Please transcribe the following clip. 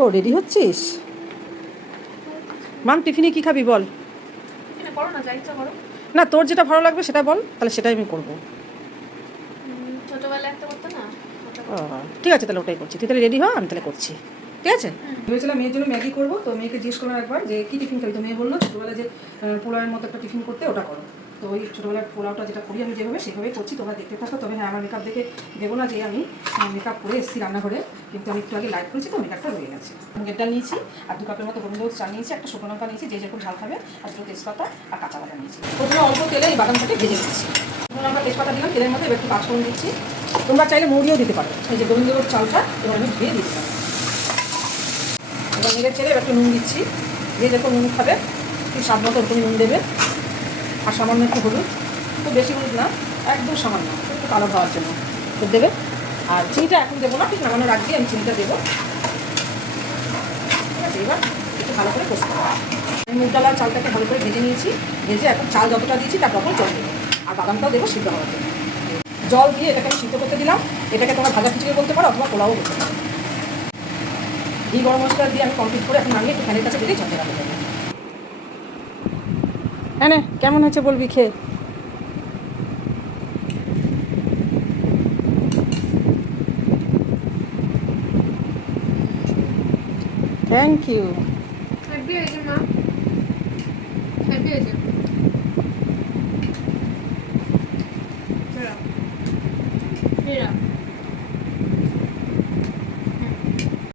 ও ready হচ্ছিস? মাম টিফিনে কি খাবি বল? করো না, যা ইচ্ছা করো। না, তোর যেটা ভালো লাগবে সেটা বল, তাহলে সেটাই আমি করবো। ছোটবেলায় একটা করতো না। ও ঠিক আছে, তাহলে ওটাই করছি। তুই তাহলে রেডি হ, আমি তাহলে করছি। ঠিক আছে। ভেবেছিলাম মেয়ের জন্য ম্যাগি করবো, তো মেয়েকে জিজ্ঞেস করলাম একবার যে কী টিফিন খাবি। তো মেয়ে বললো ছোটোবেলায় যে পোলাওয়ের মতো একটা টিফিন করতে, ওটা করো। তো ওই ছোটোবেলার পোলাওটা যেটা করি আমি যেভাবে সেভাবেই করছি, তোমরা দেখতে থাকো। তবে হ্যাঁ, আমার মেকআপ দেখে দেবো না যে আমি মেকআপ করে এসেছি রান্নাঘরে, কিন্তু আমি একটু আগে লাইট করেছি, তো মেকআপটা রয়ে গেছে। মুগের ডাল নিয়েছি, আর 2 কাপের মতো গোবিন্দভোগ চাল নিয়েছি, একটা শুকনো লঙ্কা নিয়েছি, যে যেরকম ঝাল খাবে, আর 2 তেজপাতা আর কাঁচা বাদাম নিয়েছি। প্রথমে অল্প তেলে এই বাদামটাকে ভেজে নিচ্ছি। শুকনো লঙ্কা তেজপাতা দিলাম তেলের মধ্যে, এবার একটু পাঁচফোড়ন দিচ্ছি। তোমরা চাইলে মৌরিও দিতে পারো। এই যে গোবিন্দভোগ চালটা এবার আমি ধুয়ে দিতে পারো। এবার নেড়ে ছেড়ে এবার একটু নুন দিচ্ছি, যে যেরকম নুন খাবে তুই স্বাদ মতো ওরকমই নুন দেবে। আর সামান্য একটু হলুদ, খুব বেশি হলুদ না, একদম সামান্য, একটু কালো হওয়ার জন্য তো দেবে। আর চিনিটা এখন দেবো না, ঠিক নামানোর আগ দিয়ে আমি চিনিটা দেবো। ঠিক আছে, এবার একটু ভালো করে কষতে হবে। আমি মুগ ডাল আর চালটাকে ভালো করে ভেজে নিয়েছি। ভেজে এখন চাল যতটা দিয়েছি তার তখন জল দেবো, আর বাদামটাও দেবো সিদ্ধ হওয়ার জন্য। জল দিয়ে এটাকে আমি সিদ্ধ করতে দিলাম। এটাকে তোমরা ভাজা খিচুড়ি বলতে পারো অথবা পোলাও বলতে পারো। ঘি গরম মশলা দিয়ে আমি কমপ্লিট করে এখন নামিয়ে একটু ফ্যানের কাছে দিলেই চলতে রাখতে হবে। হ্যাঁ, কেমন হয়েছে বলবি খেয়ে? Thank you. হ্যাপি হয়েছে মা, হ্যাপি হয়েছে।